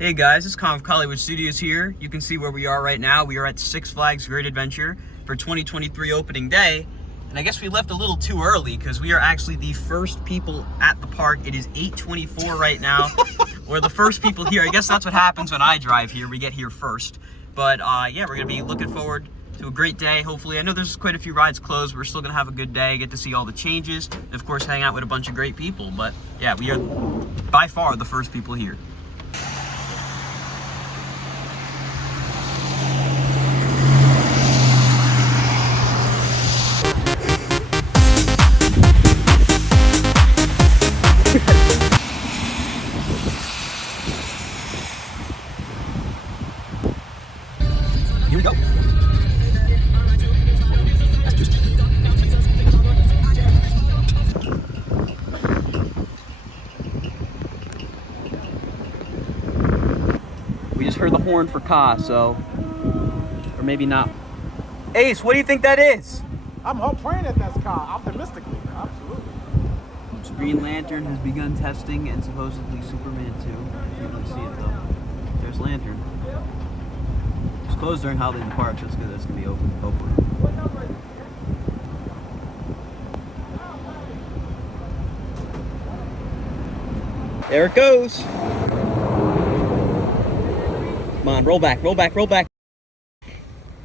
Hey guys, it's Con of Hollywood Studios here. You can see where we are right now. We are at Six Flags Great Adventure for 2023 opening day. And I guess we left a little too early because we are actually the first people at the park. It is 8:24 right now. We're the first people here. I guess that's what happens when I drive here. We get here first. But yeah, we're gonna be looking forward to a great day, hopefully. I know there's quite a few rides closed. We're still gonna have a good day, get to see all the changes, and of course hang out with a bunch of great people. But yeah, we are by far the first people here. Here we go. We just heard the horn for Ka, so, or maybe not. Ace, what do you think that is? I'm praying that that's Ka, optimistically, absolutely. Green Lantern has begun testing and supposedly Superman 2. You can see it though. There's Lantern. It's closed during holiday in the park, so it's good. That's gonna be open, hopefully. There it goes. Come on, roll back, roll back, roll back.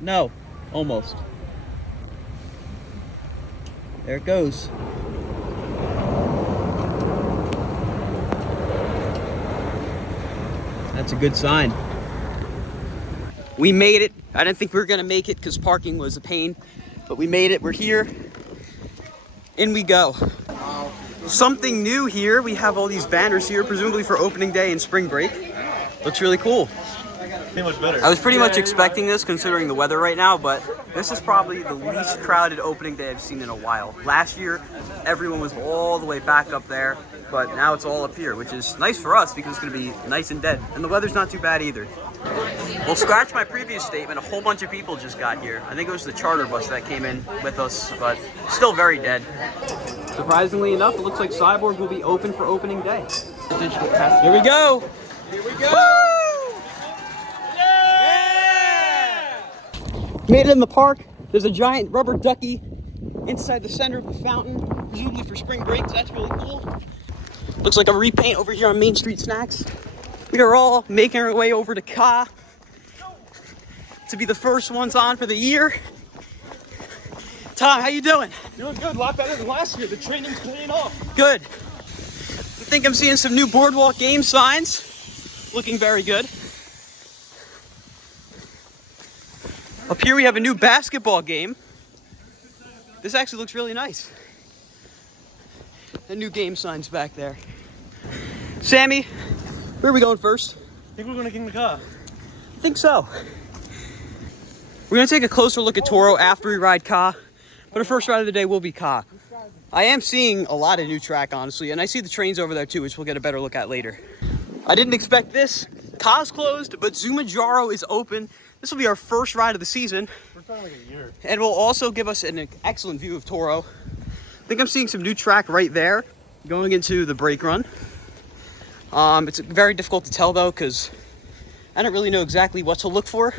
No, almost. There it goes. That's a good sign. We made it. I didn't think we were gonna make it because parking was a pain, but we made it. We're here. In we go. Something new here. We have all these banners here, presumably for opening day and spring break. Looks really cool. Much better. I was pretty much expecting this considering the weather right now, but this is probably the least crowded opening day I've seen in a while. Last year, everyone was all the way back up there, but now it's all up here, which is nice for us because it's gonna be nice and dead. And the weather's not too bad either. Well, scratch my previous statement, a whole bunch of people just got here. I think it was the charter bus that came in with us, but still very dead. Surprisingly enough, it looks like Cyborg will be open for opening day. Here we go! Here we go! Woo! Made it in the park. There's a giant rubber ducky inside the center of the fountain, presumably for spring break, so that's really cool. Looks like a repaint over here on Main Street Snacks. We are all making our way over to Ka to be the first ones on for the year. Tom, how you doing? Doing good, a lot better than last year. The training's paying off. Good. I think I'm seeing some new Boardwalk game signs. Looking very good. Up here we have a new basketball game. This actually looks really nice. The new game signs back there. Sammy, where are we going first? I think we're going to King the Ka. I think so. We're going to take a closer look at Toro after we ride Ka, but our first ride of the day will be Ka. I am seeing a lot of new track, honestly, and I see the trains over there too, which we'll get a better look at later. I didn't expect this. Ka's closed, but Zumajaro is open. This will be our first ride of the season. We're talking like a year. And will also give us an excellent view of Toro. I think I'm seeing some new track right there going into the brake run. It's very difficult to tell though because I don't really know exactly what to look for.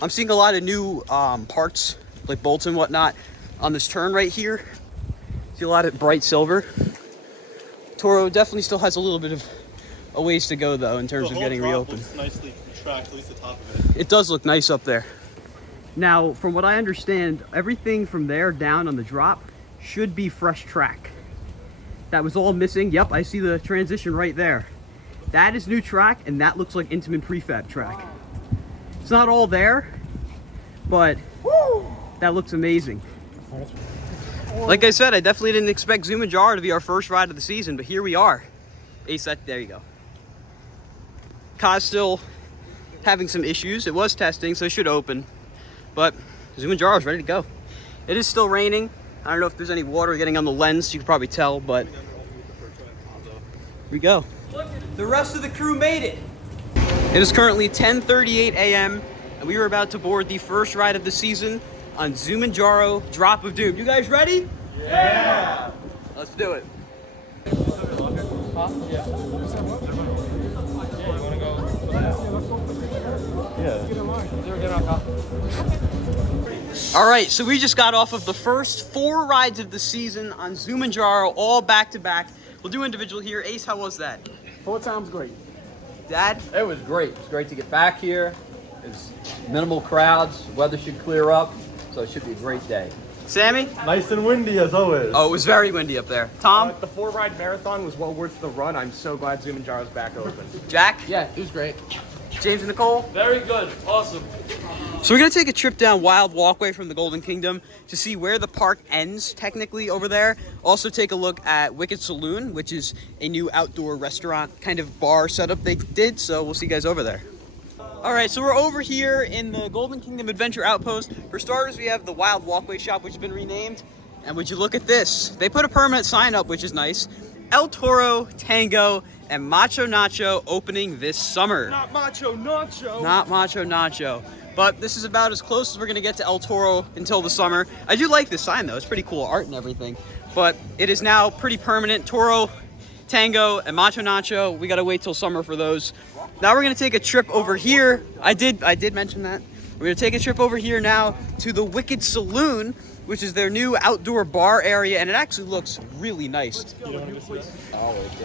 I'm seeing a lot of new parts like bolts and whatnot on this turn right here. See a lot of bright silver. Toro definitely still has a little bit of a ways to go though in terms of getting reopened. Looks nicely tracked, at least the top of it. It does look nice up there. Now, from what I understand, everything from there down on the drop should be fresh track. That was all missing. Yep, I see the transition right there. That is new track, and that looks like Intamin prefab track. It's not all there, but that looks amazing. Like I said, I definitely didn't expect Zumajaro to be our first ride of the season, but here we are. Ace, there you go. Ka's still having some issues. It was testing, so it should open. But Zumajaro is ready to go. It is still raining. I don't know if there's any water getting on the lens. You can probably tell, but here we go. The rest of the crew made it. It is currently 10:38 a.m. and we are about to board the first ride of the season on Zumajaro Drop of Doom. You guys ready? Yeah! Let's do it. Huh? Yeah. Yeah, you wanna go? All right, so we just got off of the first 4 rides of the season on Zumanjaro, all back to back. We'll do individual here. Ace, how was that? 4 times great. Dad? It was great. It was great to get back here. It's minimal crowds. Weather should clear up, so it should be a great day. Sammy? Nice and windy as always. Oh, it was very windy up there. Tom? The 4-ride marathon was well worth the run. I'm so glad Zumanjaro's back open. Jack? Yeah, it was great. James and Nicole? Very good. Awesome. So we're gonna take a trip down Wild Walkway from the Golden Kingdom to see where the park ends technically over there. Also take a look at Wicked Saloon, which is a new outdoor restaurant kind of bar setup they did. So we'll see you guys over there. All right, so we're over here in the Golden Kingdom Adventure Outpost. For starters, we have the Wild Walkway shop, which has been renamed. And would you look at this? They put a permanent sign up, which is nice. El Toro, Tango, and Macho Nacho opening this summer. Not Macho Nacho. Not Macho Nacho. But this is about as close as we're gonna get to El Toro until the summer. I do like this sign though, it's pretty cool art and everything. But it is now pretty permanent. Toro, Tango, and Macho Nacho, we gotta wait till summer for those. Now we're gonna take a trip over here. I did mention that. We're gonna take a trip over here now to the Wicked Saloon, which is their new outdoor bar area, and it actually looks really nice.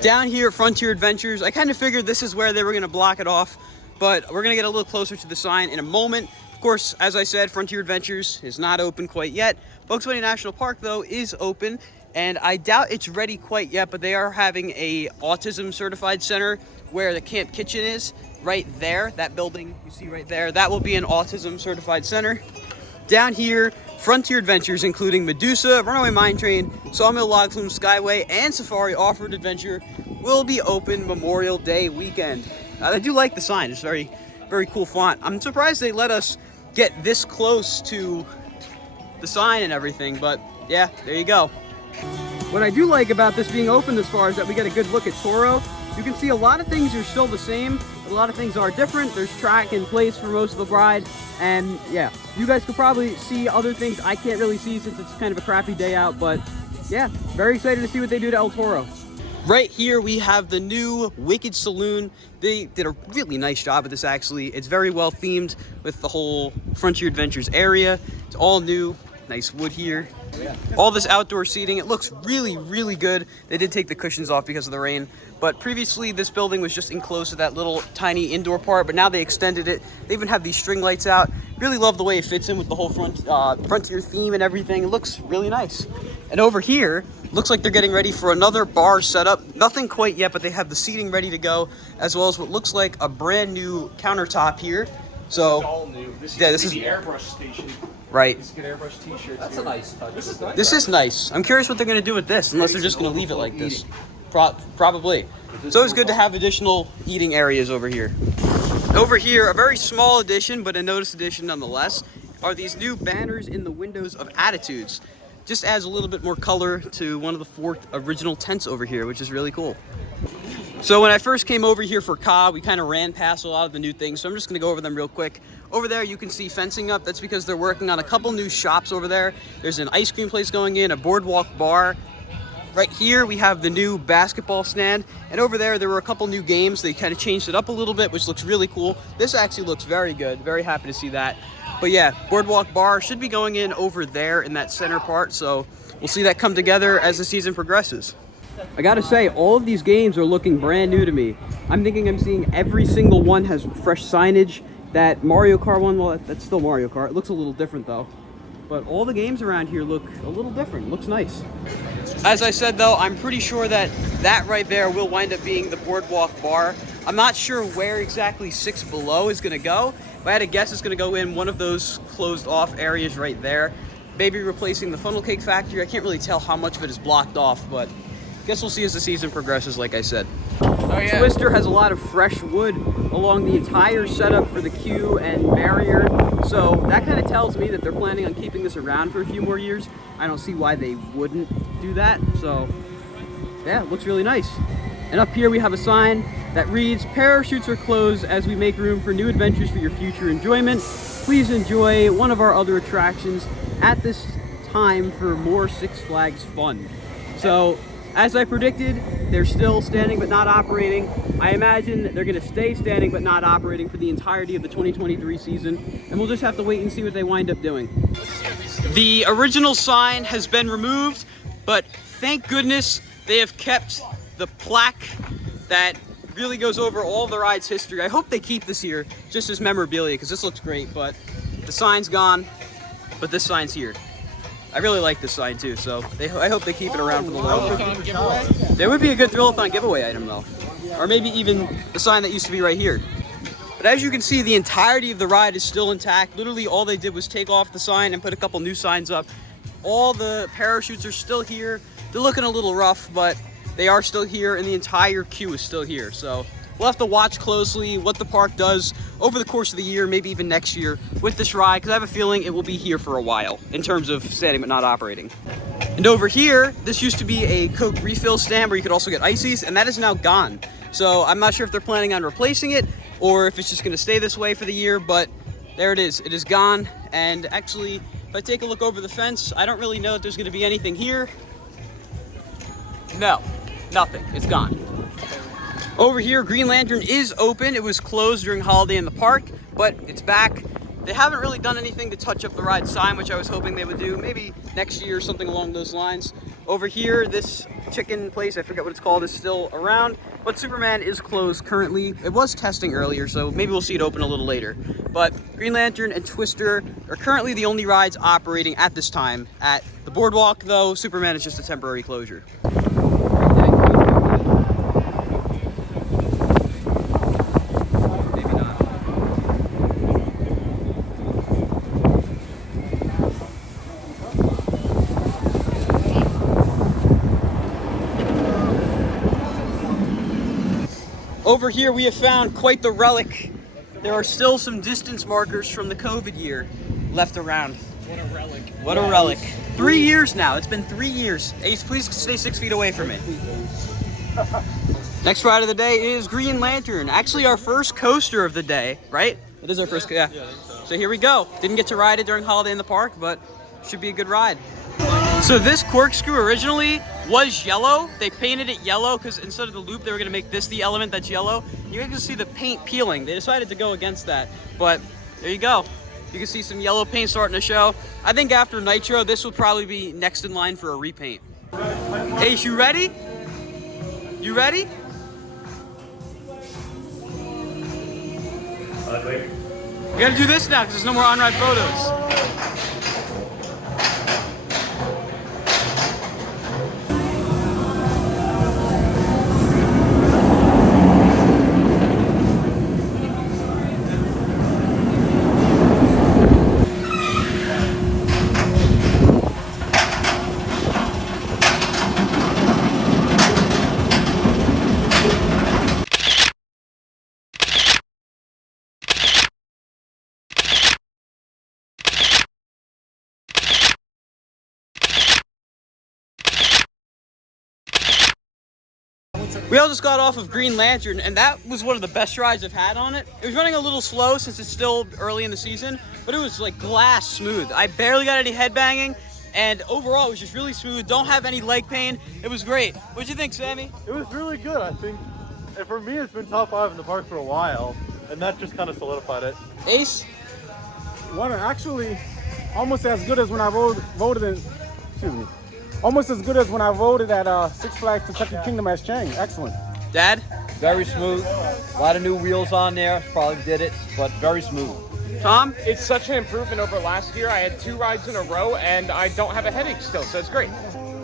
Down here at Frontier Adventures, I kind of figured this is where they were gonna block it off, but we're gonna get a little closer to the sign in a moment. Of course, as I said, Frontier Adventures is not open quite yet. Bugs Bunny National Park, though, is open, and I doubt it's ready quite yet, but they are having a autism certified center where the camp kitchen is, right there. That building you see right there, that will be an autism certified center. Down here, Frontier Adventures, including Medusa, Runaway Mine Train, Sawmill Log Flume Skyway, and Safari Off-Road Adventure will be open Memorial Day weekend. I do like the sign. It's very, very cool font. I'm surprised they let us get this close to the sign and everything, but yeah, there you go. What I do like about this being open this far is that we get a good look at Toro. You can see a lot of things are still the same, but a lot of things are different. There's track in place for most of the ride, and yeah, you guys could probably see other things I can't really see since it's kind of a crappy day out, but yeah, very excited to see what they do to El Toro. Right here we have the new Wicked Saloon. They did a really nice job of this actually. It's very well themed with the whole Frontier Adventures area. It's all new, nice wood here. All this outdoor seating, it looks really, really good. They did take the cushions off because of the rain, but previously this building was just enclosed to that little tiny indoor part, but now they extended it. They even have these string lights out. Really love the way it fits in with the whole Frontier theme and everything. It looks really nice. And over here, looks like they're getting ready for another bar setup. Nothing quite yet, but they have the seating ready to go, as well as what looks like a brand new countertop here. So, All new. This is the airbrush station. Right. Let's get airbrush t-shirts. That's a nice touch. This is nice. This is nice. I'm curious what they're going to do with this, unless they're just going to leave it like this. Probably. It's always good to have additional eating areas over here. Over here, a very small addition, but a notice addition nonetheless, are these new banners in the windows of Attitudes. Just adds a little bit more color to one of the 4 original tents over here, which is really cool. So when I first came over here for Ka, we kind of ran past a lot of the new things, so I'm just going to go over them real quick. Over there, you can see fencing up. That's because they're working on a couple new shops over there. There's an ice cream place going in, a boardwalk bar. Right here, we have the new basketball stand. And over there were a couple new games. They kind of changed it up a little bit, which looks really cool. This actually looks very good. Very happy to see that. But yeah, boardwalk bar should be going in over there in that center part. So we'll see that come together as the season progresses. I gotta say, all of these games are looking brand new to me. I'm thinking I'm seeing every single one has fresh signage. That Mario Kart one, well, that's still Mario Kart. It looks a little different though. But all the games around here look a little different. Looks nice. As I said though, I'm pretty sure that right there will wind up being the boardwalk bar. I'm not sure where exactly 6 Below is gonna go. If I had to guess, it's gonna go in one of those closed off areas right there. Maybe replacing the funnel cake factory. I can't really tell how much of it is blocked off, but guess we'll see as the season progresses, like I said. Oh yeah. Twister has a lot of fresh wood along the entire setup for the queue and barrier. So that kind of tells me that they're planning on keeping this around for a few more years. I don't see why they wouldn't do that. So yeah, it looks really nice. And up here we have a sign that reads, "Parachutes are closed as we make room for new adventures for your future enjoyment. Please enjoy one of our other attractions at this time for more Six Flags fun." So As I predicted, they're still standing but not operating. I imagine they're gonna stay standing but not operating for the entirety of the 2023 season, and we'll just have to wait and see what they wind up doing. The original sign has been removed, but thank goodness they have kept the plaque that really goes over all the ride's history. I hope they keep this here just as memorabilia, because this looks great, but the sign's gone, but this sign's here. I really like this sign too, so I hope they keep it around for the long run. There would be a good Thrill-a-thon giveaway item though. Or maybe even the sign that used to be right here. But as you can see, the entirety of the ride is still intact. Literally all they did was take off the sign and put a couple new signs up. All the parachutes are still here. They're looking a little rough, but they are still here, and the entire queue is still here. So we'll have to watch closely what the park does over the course of the year, maybe even next year with this ride, because I have a feeling it will be here for a while in terms of standing but not operating. And over here, this used to be a Coke refill stand where you could also get ices, and that is now gone. So I'm not sure if they're planning on replacing it or if it's just gonna stay this way for the year, but there it is. It is gone. And actually, if I take a look over the fence, I don't really know if there's gonna be anything here. No, nothing, it's gone. Over here, Green Lantern is open. It was closed during holiday in the park, but it's back. They haven't really done anything to touch up the ride sign, which I was hoping they would do, maybe next year or something along those lines. Over here, this chicken place, I forget what it's called, is still around, but Superman is closed currently. It was testing earlier, so maybe we'll see it open a little later. But Green Lantern and Twister are currently the only rides operating at this time at the boardwalk, though Superman is just a temporary closure. Over here, we have found quite the relic. There are still some distance markers from the COVID year left around. What a relic. What a relic. 3 years now. It's been 3 years. Ace, please stay 6 feet away from me. Next ride of the day is Green Lantern. Actually, our first coaster of the day, right? It is our first, yeah. So here we go. Didn't get to ride it during holiday in the park, but should be a good ride. So this corkscrew originally was yellow. They painted it yellow because instead of the loop, they were gonna make this the element that's yellow. You can see the paint peeling. They decided to go against that, but there you go. You can see some yellow paint starting to show. I think after Nitro, this will probably be next in line for a repaint. Ace, you ready? You ready? Wait. We gotta do this now because there's no more on-ride photos. We all just got off of Green Lantern, and that was one of the best rides I've had on it. It was running a little slow since it's still early in the season, but it was like glass smooth. I barely got any headbanging, and overall it was just really smooth. Don't have any leg pain. It was great. What'd you think, Sammy? It was really good, I think. And for me, it's been top 5 in the park for a while, and that just kind of solidified it. Ace? Well, actually, almost as good as when I voted in, excuse me, almost as good as when I voted at Six Flags Kentucky Kingdom as chain. Excellent. Dad? Very smooth. A lot of new wheels on there. Probably did it, but very smooth. Tom? It's such an improvement over last year. I had 2 rides in a row, and I don't have a headache still, so it's great.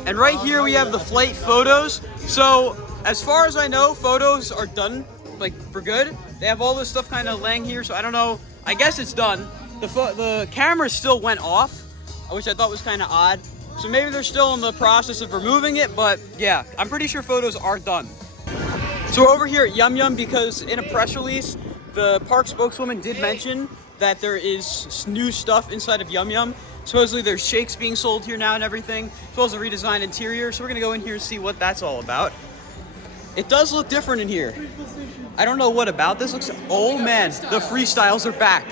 And right here we have the flight photos. So as far as I know, photos are done, like for good. They have all this stuff kind of laying here, so I don't know. I guess it's done. The camera still went off, which I thought was kind of odd. So maybe they're still in the process of removing it, but yeah, I'm pretty sure photos are done. So we're over here at Yum Yum because in a press release, the park spokeswoman did mention that there is new stuff inside of Yum Yum. Supposedly there's shakes being sold here now and everything, as well as a redesigned interior. So we're gonna go in here and see what that's all about. It does look different in here. I don't know what about this looks. Oh man, the freestyles are back.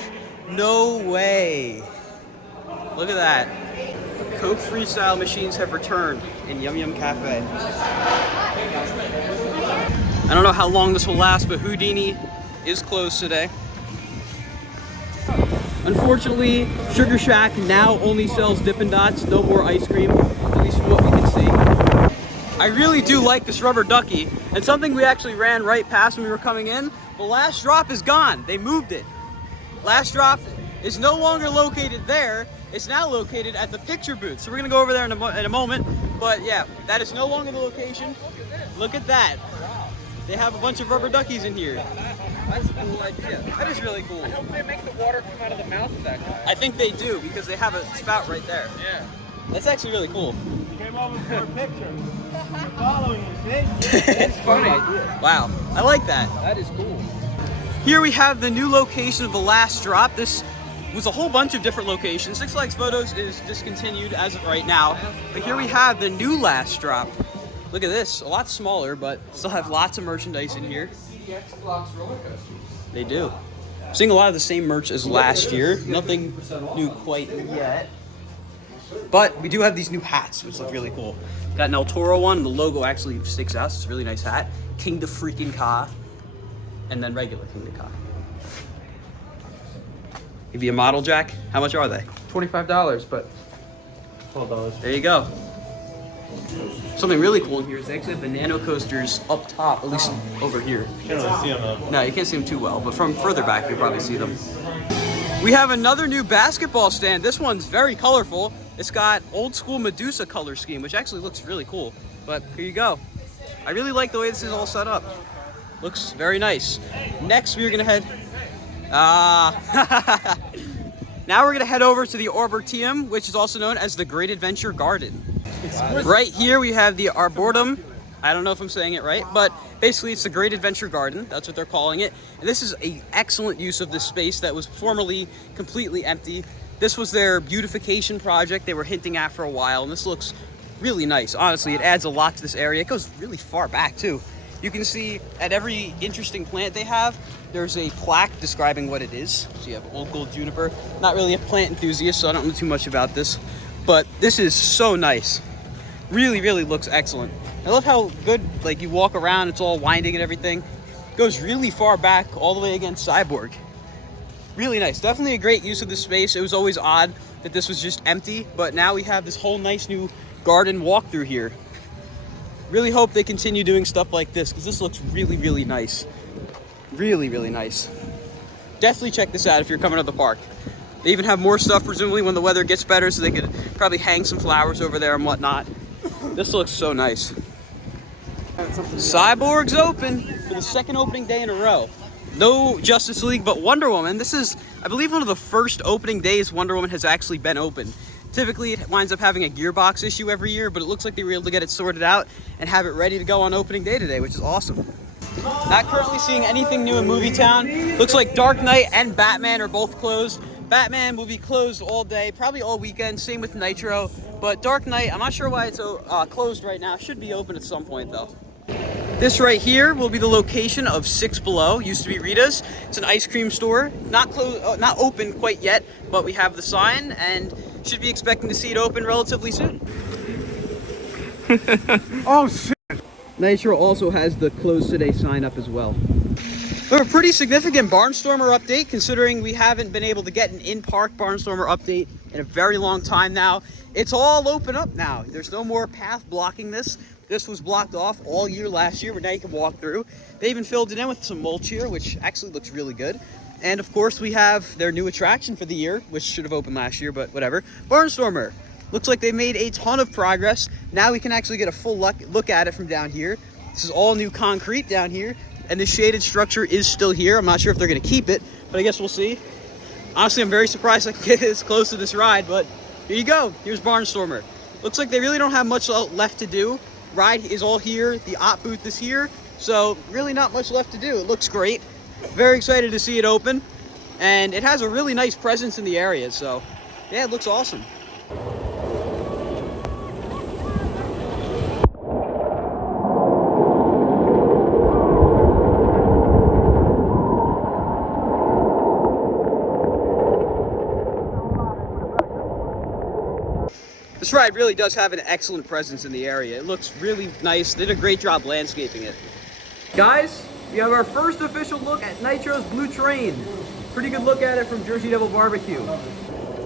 No way. Look at that. Coke Freestyle machines have returned in Yum Yum Cafe. I don't know how long this will last, but Houdini is closed today. Unfortunately, Sugar Shack now only sells Dippin' Dots, no more ice cream, at least from what we can see. I really do like this rubber ducky, and something we actually ran right past when we were coming in, the last drop is gone. They moved it. Last drop is no longer located there. It's now located at the picture booth. So we're gonna go over there in a moment. But yeah, that is no longer the location. Look at that. They have a bunch of rubber duckies in here. That's a cool idea. That is really cool. I hope they make the water come out of the mouth of that guy. I think they do because they have a spout right there. Yeah. That's actually really cool. Came over for a picture. You're following you, see? It's funny. Wow, I like that. That is cool. Here we have the new location of the last drop. This was a whole bunch of different locations. Six Flags Photos is discontinued as of right now. But here we have the new last drop. Look at this, a lot smaller, but still have lots of merchandise in here. They do. I'm seeing a lot of the same merch as last year. Nothing new quite yet. But we do have these new hats, which look really cool. Got an El Toro one, and the logo actually sticks out. So it's a really nice hat. King the freaking Ka. And then regular King the Ka. Give you a model, Jack. How much are they? $25, but $12. There you go. Something really cool in here is they actually have the nano coasters up top, at least over here. Can't really see them though. No, you can't see them too well, but from further back, you probably see them. We have another new basketball stand. This one's very colorful. It's got old school Medusa color scheme, which actually looks really cool. But here you go. I really like the way this is all set up. Looks very nice. Next, we're gonna head. Now we're gonna head over to the Arboretum, which is also known as the Great Adventure Garden. Right here we have the Arboretum. I don't know if I'm saying it right, but basically it's the Great Adventure Garden. That's what they're calling it. And this is an excellent use of this space that was formerly completely empty. This was their beautification project they were hinting at for a while, and this looks really nice. Honestly, it adds a lot to this area. It goes really far back too. You can see at every interesting plant they have, there's a plaque describing what it is. So you have old gold juniper. Not really a plant enthusiast, so I don't know too much about this, but this is so nice. Really, really looks excellent. I love how good, like you walk around, it's all winding and everything. It goes really far back, all the way against Cyborg. Really nice. Definitely a great use of this space. It was always odd that this was just empty, but now we have this whole nice new garden walkthrough here. Really hope they continue doing stuff like this because this looks really, really nice. Really, really nice. Definitely check this out if you're coming to the park. They even have more stuff, presumably when the weather gets better, so they could probably hang some flowers over there and whatnot. This looks so nice. Cyborg's open for the second opening day in a row. No Justice League, but Wonder Woman. This is, I believe, one of the first opening days Wonder Woman has actually been open. Typically, it winds up having a gearbox issue every year, but it looks like they were able to get it sorted out and have it ready to go on opening day today, which is awesome. Not currently seeing anything new in Movie Town. Looks like Dark Knight and Batman are both closed. Batman will be closed all day, probably all weekend. Same with Nitro. But Dark Knight, I'm not sure why it's closed right now. Should be open at some point, though. This right here will be the location of Six Below. Used to be Rita's. It's an ice cream store. Not closed, not open quite yet, but we have the sign and should be expecting to see it open relatively soon. Oh shit! Nitro also has the closed today sign up as well. We have a pretty significant Barnstormer update, considering we haven't been able to get an in-park Barnstormer update in a very long time now. It's all open up now. There's no more path blocking this. This was blocked off all year last year, but now you can walk through. They even filled it in with some mulch here, which actually looks really good. And of course, we have their new attraction for the year, which should have opened last year, but whatever. Barnstormer. Looks like they made a ton of progress. Now we can actually get a full look at it from down here. This is all new concrete down here, and the shaded structure is still here. I'm not sure if they're gonna keep it, but I guess we'll see. Honestly, I'm very surprised I can get this close to this ride, but here you go. Here's Barnstormer. Looks like they really don't have much left to do. Ride is all here. The op booth is here, so really not much left to do. It looks great. Very excited to see it open, and it has a really nice presence in the area, so yeah, it looks awesome. This This ride really does have an excellent presence in the area. It looks really nice. They did a great job landscaping it. Guys, we have our first official look at Nitro's Blue Train. Pretty good look at it from Jersey Devil Barbecue.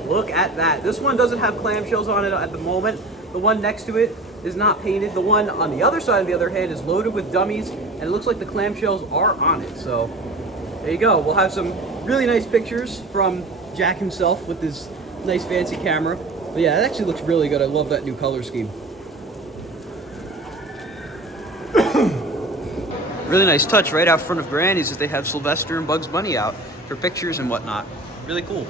Look at that. This one doesn't have clamshells on it at the moment. The one next to it is not painted. The one on the other side, on the other hand, is loaded with dummies, and it looks like the clamshells are on it. So there you go. We'll have some really nice pictures from Jack himself with his nice fancy camera. But yeah, it actually looks really good. I love that new color scheme. Really nice touch right out front of Granny's is they have Sylvester and Bugs Bunny out for pictures and whatnot. Really cool.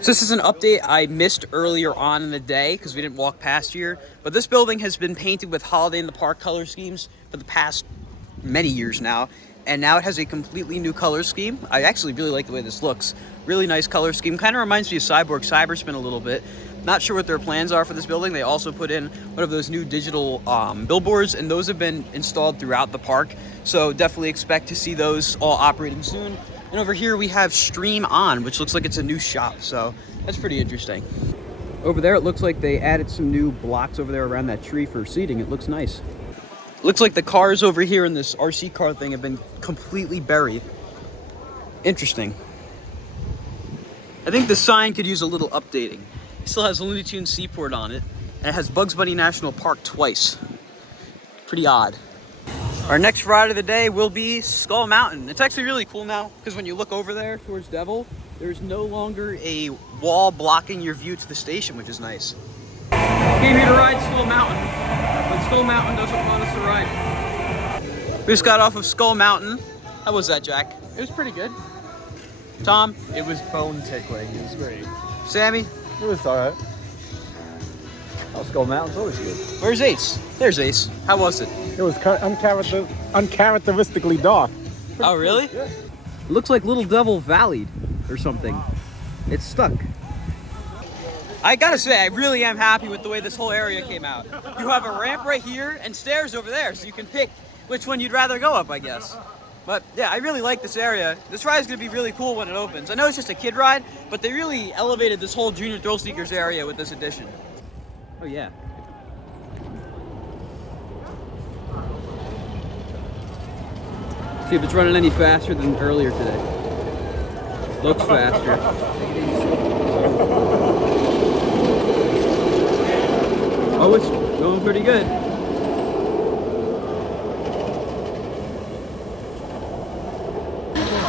So this is an update I missed earlier on in the day because we didn't walk past here. But this building has been painted with Holiday in the Park color schemes for the past many years now. And now it has a completely new color scheme. I actually really like the way this looks. Really nice color scheme. Kind of reminds me of Cyborg Cyberspin a little bit. Not sure what their plans are for this building. They also put in one of those new digital billboards, and those have been installed throughout the park. So definitely expect to see those all operating soon. And over here we have Stream On, which looks like it's a new shop. So that's pretty interesting. Over there, it looks like they added some new blocks over there around that tree for seating. It looks nice. Looks like the cars over here in this RC car thing have been completely buried. Interesting. I think the sign could use a little updating. It still has Looney Tunes Seaport on it, and it has Bugs Bunny National Park twice. Pretty odd. Our next ride of the day will be Skull Mountain. It's actually really cool now, because when you look over there towards Devil, there's no longer a wall blocking your view to the station, which is nice. Came here to ride Skull Mountain, but Skull Mountain doesn't want us to ride. We just got off of Skull Mountain. How was that, Jack? It was pretty good. Tom? It was bone tickling. It was great. Sammy? It was alright. Skull Mountain's always good. Where's Ace? There's Ace. How was it? It was uncharacteristically dark. Oh, really? Yeah. It looks like Little Devil Valley or something. It's stuck. I gotta say, I really am happy with the way this whole area came out. You have a ramp right here and stairs over there, so you can pick which one you'd rather go up, I guess. But yeah, I really like this area. This ride is gonna be really cool when it opens. I know it's just a kid ride, but they really elevated this whole Junior Thrill Seekers area with this addition. Oh yeah. See if it's running any faster than earlier today. Looks faster. Oh, it's going pretty good.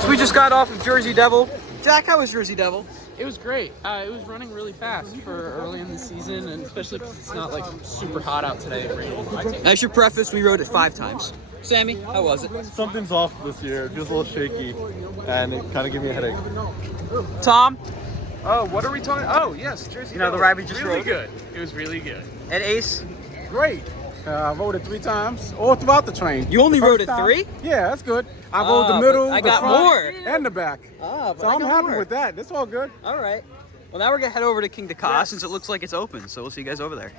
So we just got off of Jersey Devil. Jack, how was Jersey Devil? It was great. It was running really fast for early in the season, and especially because it's not like super hot out today and raining. I should preface, we rode it 5 times. Sammy, how was it? Something's off this year. It feels a little shaky, and it kind of gave me a headache. Tom? Oh, what are we talking? Oh, yes, Jersey. You know, the ride we just really rode? good. It was really good. And Ace? Great. I rode it 3 times, all throughout the train. You only The rode first it time- 3? Yeah, that's good. I rode the middle, I the got front, more. and the back. Ah, but So I I'm got happy more. with that. That's all good. All right. Well, now we're gonna head over to King Dakar since it looks like it's open, so we'll see you guys over there.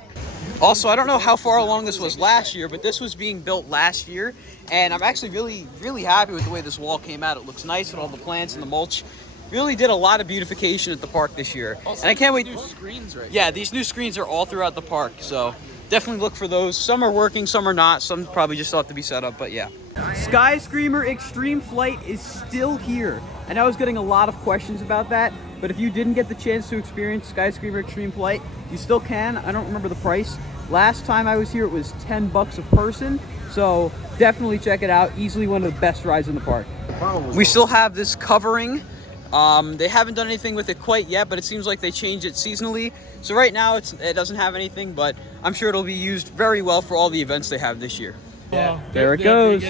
Also, I don't know how far along this was last year, but this was being built last year, and I'm actually really happy with the way this wall came out. It looks nice with all the plants and the mulch. Really did a lot of beautification at the park this year, Also, and I can't wait. New screens right Yeah, these new screens are all throughout the park, so definitely look for those. Some are working, some are not. Some probably just still have to be set up, but yeah. Sky Screamer Extreme Flight is still here. And I was getting a lot of questions about that, but if you didn't get the chance to experience Sky Screamer Extreme Flight, you still can. I don't remember the price. Last time I was here, it was $10 a person, so definitely check it out. Easily one of the best rides in the park. We still have this covering. They haven't done anything with it quite yet, but it seems like they change it seasonally. So right now it doesn't have anything, but I'm sure it'll be used very well for all the events they have this year. Yeah. There it goes.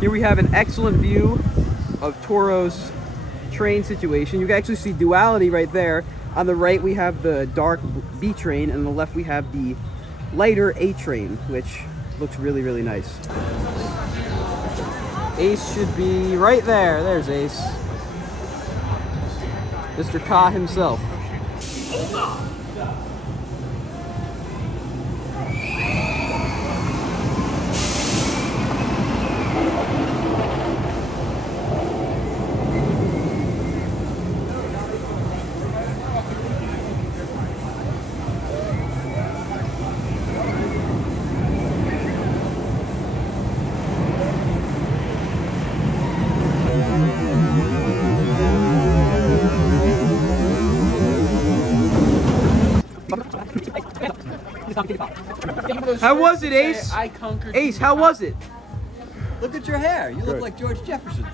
Here we have an excellent view of Toro's train situation. You can actually see duality right there. On the right we have the dark B train, and on the left we have the lighter A train, which looks really nice. Ace should be right there. There's Ace. Mr. Ka himself. How was it, Ace? I conquered. Ace, how was it? Look at your hair. You look like George Jefferson.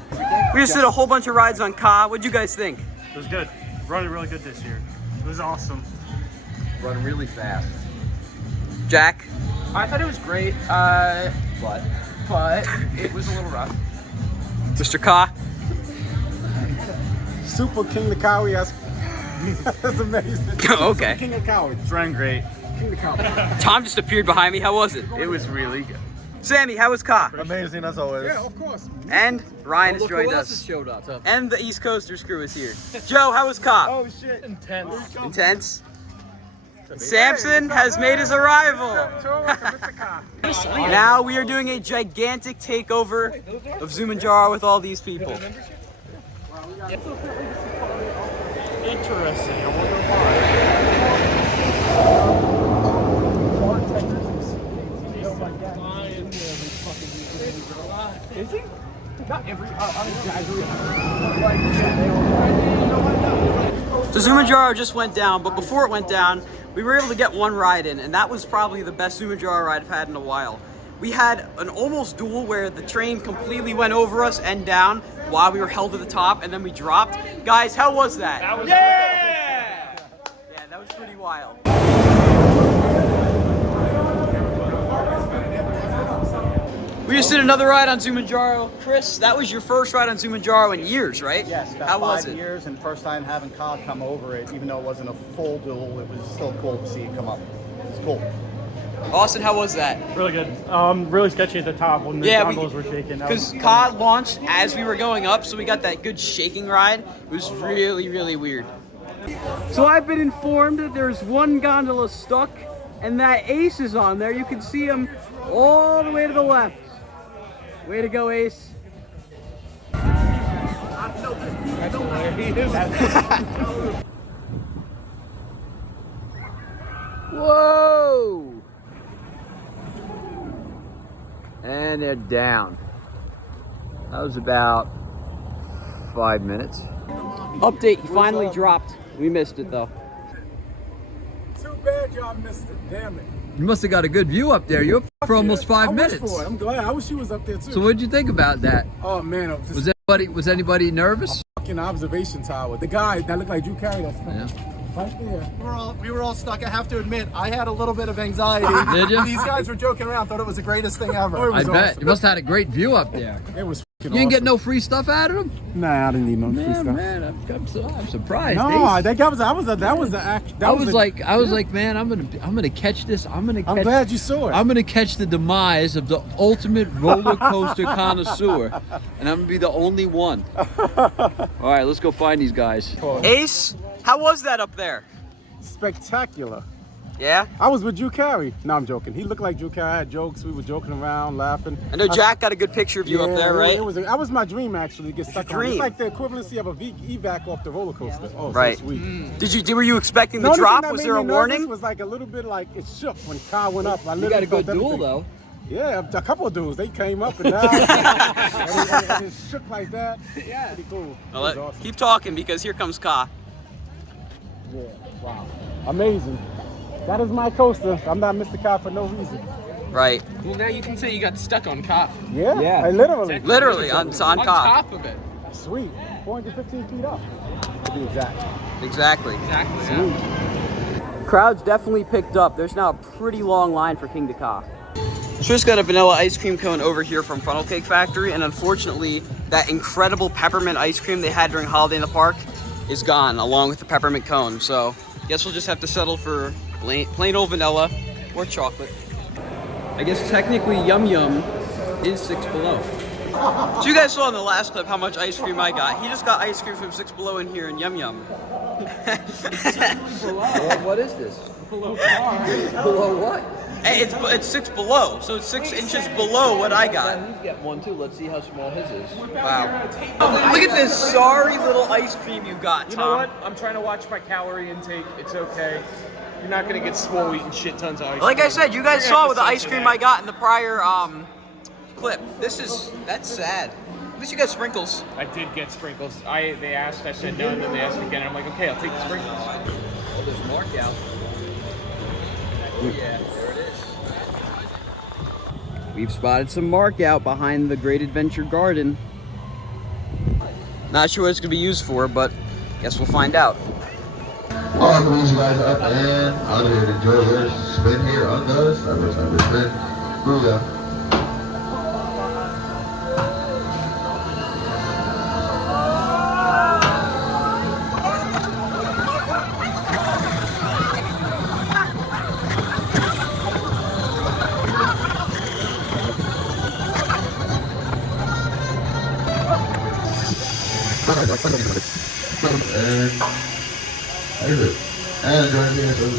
We just did a whole bunch of rides on Ka. What'd you guys think? It was good. Running really good this year. It was awesome. Running really fast. Jack? I thought it was great, But but it was a little rough. Mr. Ka? Super King of Cowie. That's amazing. Okay. King of Cowie. It's running great. King of Cowie. Tom just appeared behind me. How was it? It was really good. Sammy, how was Ka? Amazing as always. Yeah, of course. And Ryan has look joined who else has us. showed up. And the East Coasters crew is here. Joe, how was Ka? Oh shit. Intense. Intense. Samson has made his arrival. Now we are doing a gigantic takeover of Zumanjaro with all these people. Interesting. I wonder why. Is he? Not every. So Zumanjaro just went down, but before it went down, we were able to get one ride in, and that was probably the best Zumanjaro ride I've had in a while. We had an almost duel where the train completely went over us and down while we were held to the top, and then we dropped. Guys, how was that? Yeah, that was pretty wild. We just did another ride on Zumanjaro. Chris, that was your first ride on Zumanjaro in years, right? Yes, about how was 5 it? years, and first time having Cod come over it, even though it wasn't a full duel, it was still cool to see it come up. It's cool. Austin, how was that? Really good. Really sketchy at the top when the gondolas were shaking. Because Cod launched as we were going up, so we got that good shaking ride. It was really, really weird. So I've been informed that there's one gondola stuck, and that Ace is on there. You can see him all the way to the left. Way to go, Ace. Whoa! And they're down. That was about 5 minutes. Update, he finally dropped. We missed it though. Too bad y'all missed it. Damn it. You must have got a good view up there. You're up for almost 5 I minutes. wish for it. I'm glad. I wish you was up there too. So what did you think about that? Oh man, it was Was anybody nervous? fucking observation tower. The guy that looked like Drew Carey. That's right there. We were all stuck. I have to admit, I had a little bit of anxiety. Did you? These guys were joking around, thought it was the greatest thing ever. Oh, it I was bet. awesome. You must have had a great view up there. It was fucking You didn't get awesome. no free stuff out of them? Nah, I didn't need no free stuff. Man, I'm surprised. No, Ace. that was the act. I was like, man, I'm gonna catch this. I'm glad you saw it. I'm gonna catch the demise of the ultimate roller coaster connoisseur, and I'm gonna be the only one. All right, let's go find these guys. Ace, how was that up there? Spectacular. Yeah? I was with Drew Carey. No, I'm joking. He looked like Drew Carey. I had jokes. We were joking around, laughing. I know Jack got a good picture of you up there, right? That was my dream actually to get stuck on. dream. It's like the equivalency of a evac off the roller coaster. Oh, Right. so sweet. Were you expecting the only thing drop? that Was made there a me nervous warning? Was like a little bit like it shook when Kyle went up. I You literally got a good felt duel everything. though. Yeah, a couple of dudes. They came up and down. and it shook like that. Yeah, pretty cool. Well, It was awesome. keep talking because here comes Ka. Yeah, wow. Amazing. That is my coaster. I'm not Mr. Kyle for no reason. Right. Well, now you can say you got stuck on Ka. Yeah, Yeah. I literally. Literally on Ka. top of it. Sweet. 415 feet up, to be exact. Exactly. Exactly. Sweet. Yeah. Crowds definitely picked up. There's now a pretty long line for King to Ka. Just got a vanilla ice cream cone over here from Funnel Cake Factory, and unfortunately, that incredible peppermint ice cream they had during Holiday in the Park is gone, along with the peppermint cone. So, guess we'll just have to settle for plain old vanilla or chocolate. I guess technically Yum Yum is 6 Below. So you guys saw in the last clip how much ice cream I got. He just got ice cream from 6 Below in here and Yum Yum. What is this? Below par. Below what? Hey, it's 6 Below, so it's 6 inches below what I got. He's got one too. Let's see how small his is. Wow. Look at this sorry little ice cream you got, Tom. You know what? I'm trying to watch my calorie intake. It's okay. You're not gonna get swole eating shit tons of ice cream. Like I said, you guys saw with the ice cream I got in the prior clip. That's sad. At least you got sprinkles. I did get sprinkles. They asked, I said no, and then they asked again, and I'm like, okay, I'll take the sprinkles. Oh, there's Mark out. Oh yeah, there it is. We've spotted some mark out behind the Great Adventure Garden. Not sure what it's gonna be used for, but guess we'll find out. I'll leave you guys up and out of here to enjoy your spin here on the Sniper Spin. Booyah. And join me as well.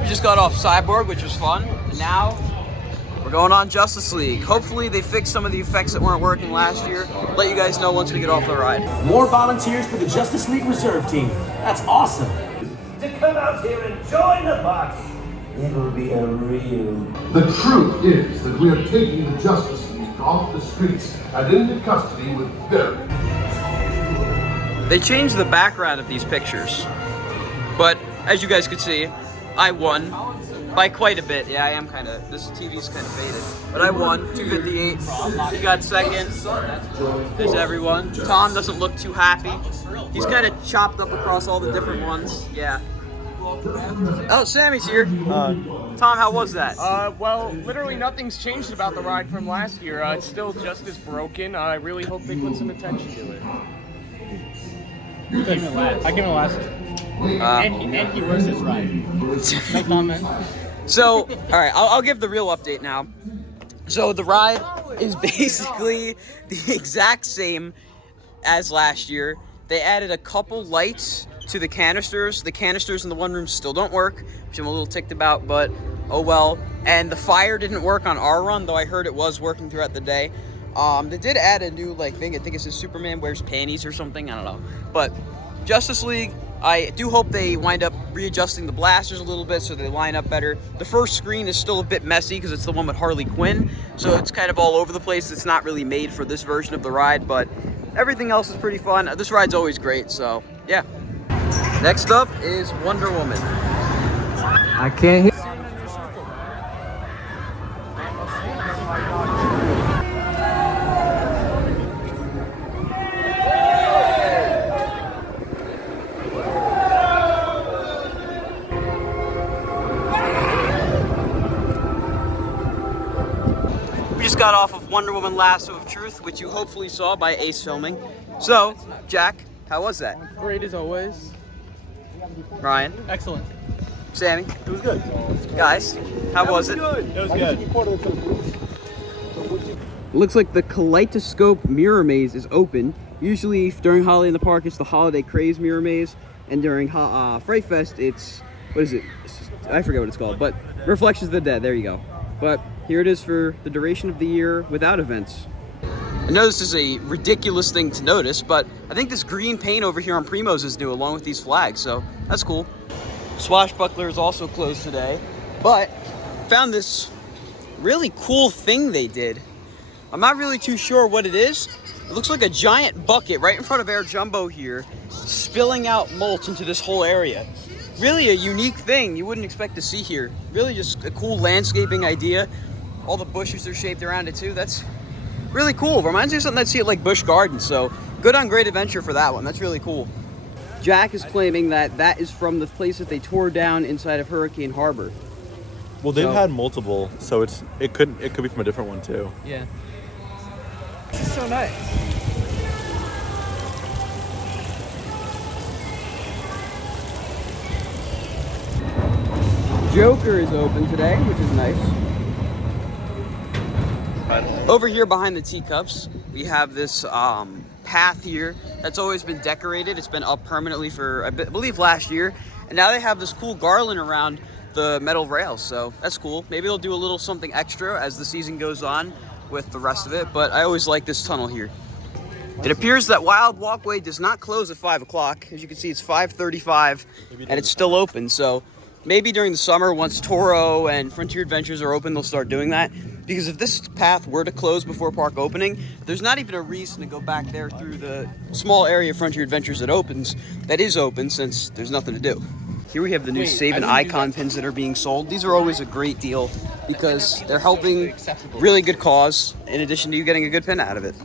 We just got off Cyborg, which was fun, and now we're going on Justice League. Hopefully they fix some of the effects that weren't working last year. Let you guys know once we get off the ride. More volunteers for the Justice League Reserve Team. That's awesome. To come out here and join the party. It'll be a real... The truth is that we are taking the Justice League off the streets and into custody with them. They changed the background of these pictures, but as you guys could see, I won by quite a bit. Yeah, I am this TV's kind of faded, but I won, 258. You got second. There's everyone. Tom doesn't look too happy. He's kind of chopped up across all the different ones. Yeah. Oh, Sammy's here. Tom, how was that? Well, literally nothing's changed about the ride from last year. It's still just as broken. I really hope they put some attention to it. I came in last. And he works his ride. No comment. So, all right, I'll give the real update now. So the ride is basically the exact same as last year. They added a couple lights to the canisters. The canisters in the one room still don't work, which I'm a little ticked about, but oh well. And the fire didn't work on our run, though I heard it was working throughout the day. They did add a new thing. I think it says Superman wears panties or something. I don't know. But Justice League, I do hope they wind up readjusting the blasters a little bit so they line up better. The first screen is still a bit messy because it's the one with Harley Quinn, so it's kind of all over the place. It's not really made for this version of the ride, but everything else is pretty fun. This ride's always great, so yeah. Next up is Wonder Woman. I can't hear. Got off of Wonder Woman Lasso of Truth, which you hopefully saw by Ace Filming. So, Jack, how was that? Great as always. Ryan? Excellent. Sammy? It was good. Guys, how was it? It was good. Looks like the Kaleidoscope Mirror Maze is open. Usually during Holiday in the Park, it's the Holiday Craze Mirror Maze, and during Fright Fest, it's, what is it? I forget what it's called, but Reflections of the Dead, there you go. But here it is for the duration of the year without events. I know this is a ridiculous thing to notice, but I think this green paint over here on Primo's is new along with these flags, so that's cool. Swashbuckler is also closed today, but found this really cool thing they did. I'm not really too sure what it is. It looks like a giant bucket right in front of Air Jumbo here, spilling out mulch into this whole area. Really a unique thing you wouldn't expect to see here. Really just a cool landscaping idea. All the bushes are shaped around it too. That's really cool. Reminds me of something I'd see at like Busch Gardens. So good on Great Adventure for that one. That's really cool. Jack is claiming that that is from the place that they tore down inside of Hurricane Harbor. Well, they've had multiple, so it could be from a different one too. Yeah. This is so nice. Joker is open today, which is nice. Over here behind the teacups, we have this path here that's always been decorated. It's been up permanently for, I believe, last year. And now they have this cool garland around the metal rails, so that's cool. Maybe they'll do a little something extra as the season goes on with the rest of it, but I always like this tunnel here. It appears that Wild Walkway does not close at 5 o'clock. As you can see, it's 5:35 and it's still open. So maybe during the summer, once Toro and Frontier Adventures are open, they'll start doing that. Because if this path were to close before park opening, there's not even a reason to go back there through the small area of Frontier Adventures that is open, since there's nothing to do. Here we have the new Save and Icon pins that are being sold. These are always a great deal because they're helping really good cause in addition to you getting a good pin out of it.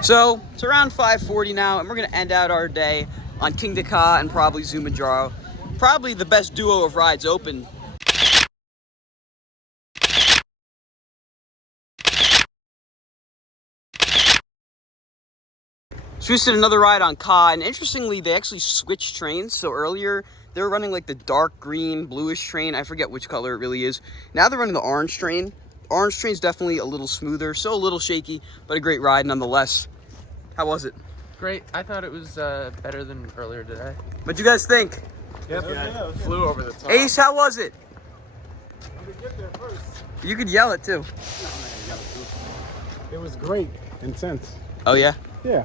So it's around 5:40 now, and we're gonna end out our day on King Dakar and probably Zumanjaro. Probably the best duo of rides open. So we just did another ride on Ka, and interestingly, they actually switched trains. So earlier, they were running like the dark green, bluish train. I forget which color it really is. Now they're running the orange train. The orange train's definitely a little smoother, so a little shaky, but a great ride nonetheless. How was it? Great. I thought it was better than earlier today. What'd you guys think? Yeah, flew over the top. Ace, how was it? Let me get there first. You could yell it too. It was great. Intense. Oh yeah? Yeah.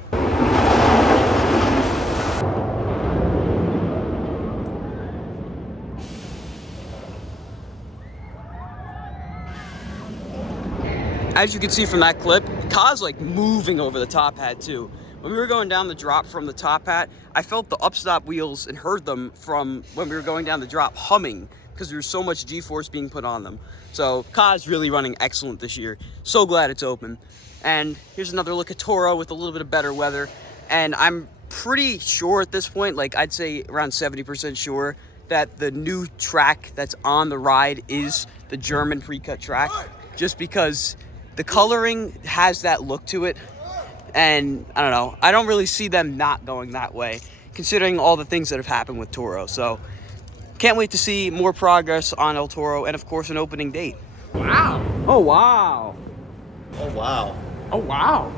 As you can see from that clip, Ka's like moving over the top hat too. When we were going down the drop from the top hat, I felt the upstop wheels and heard them from when we were going down the drop humming because there was so much G-force being put on them. So Ka's really running excellent this year. So glad it's open. And here's another look at Toro with a little bit of better weather. And I'm pretty sure at this point, like I'd say around 70% sure, that the new track that's on the ride is the German pre-cut track, just because the coloring has that look to it. And I don't know, I don't really see them not going that way, considering all the things that have happened with Toro. So can't wait to see more progress on El Toro and of course an opening date. Wow. Oh, wow. Oh, wow. Oh, wow.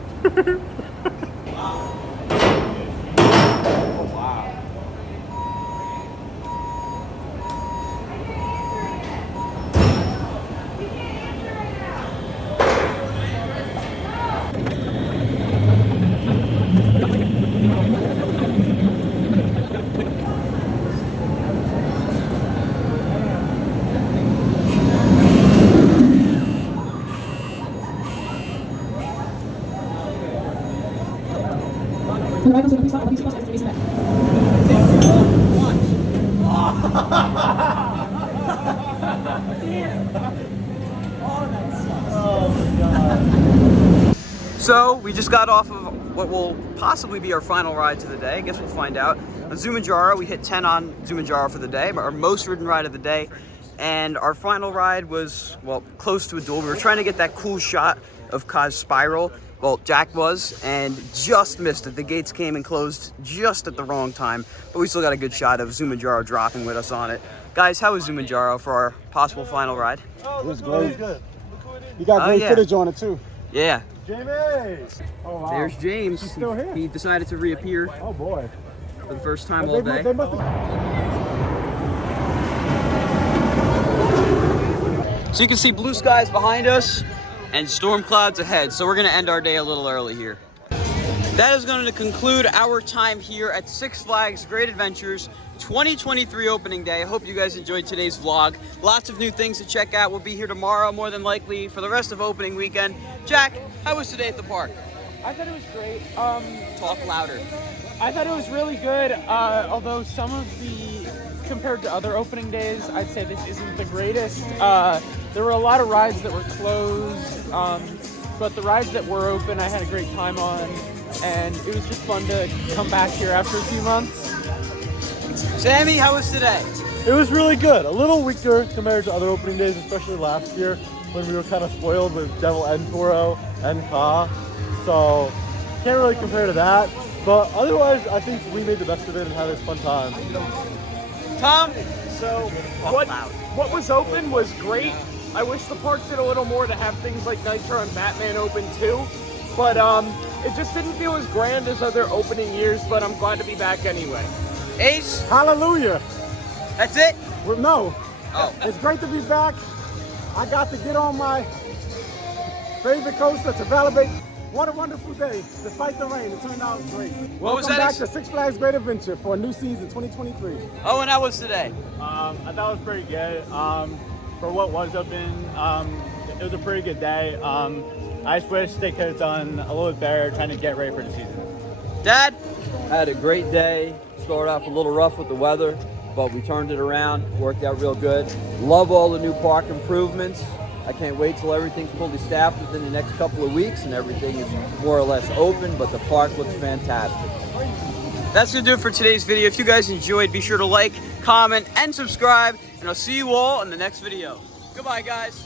So we just got off of what will possibly be our final ride to the day. I guess we'll find out. On Zumanjaro, we hit 10 on Zumanjaro for the day, our most ridden ride of the day. And our final ride was, well, close to a duel. We were trying to get that cool shot of Ka's spiral. Well, Jack was, and just missed it. The gates came and closed just at the wrong time, but we still got a good shot of Zumanjaro dropping with us on it. Guys, how was Zumanjaro for our possible final ride? It was great. You got great footage on it too. Yeah. Jamie! Oh, wow. There's James. He's still here. He decided to reappear Oh boy. for the first time all day. They must have... So you can see blue skies behind us and storm clouds ahead. So we're gonna end our day a little early here. That is going to conclude our time here at Six Flags Great Adventures 2023 opening day. I hope you guys enjoyed today's vlog. Lots of new things to check out. We'll be here tomorrow, more than likely, for the rest of opening weekend. Jack, how was today at the park? I thought it was great. Talk louder. I thought it was really good, although some of the, compared to other opening days, I'd say this isn't the greatest. There were a lot of rides that were closed, but the rides that were open, I had a great time on, and it was just fun to come back here after a few months. Sammy, how was today? It was really good. A little weaker compared to other opening days, especially last year when we were kind of spoiled with Devil and Toro and Ka. So can't really compare to that. But otherwise, I think we made the best of it and had a fun time. Tom? So what was open was great. I wish the park did a little more to have things like Nitro and Batman open too. But it just didn't feel as grand as other opening years, but I'm glad to be back anyway. Ace, Hallelujah. that's it? Well, no. Oh. It's great to be back. I got to get on my favorite coaster to validate. What a wonderful day. Despite the rain, it turned out great. What was Welcome that? back to Six Flags Great Adventure for a new season, 2023. Oh, and how was today? I thought it was pretty good. For what was open, it was a pretty good day. I just wish they could have done a little bit better trying to get ready for the season. Dad? I had a great day. Started off a little rough with the weather, but we turned it around. Worked out real good. Love all the new park improvements. I can't wait till everything's fully staffed within the next couple of weeks and everything is more or less open, but the park looks fantastic. That's gonna do it for today's video. If you guys enjoyed, be sure to like, comment, and subscribe, and I'll see you all in the next video. Goodbye, guys.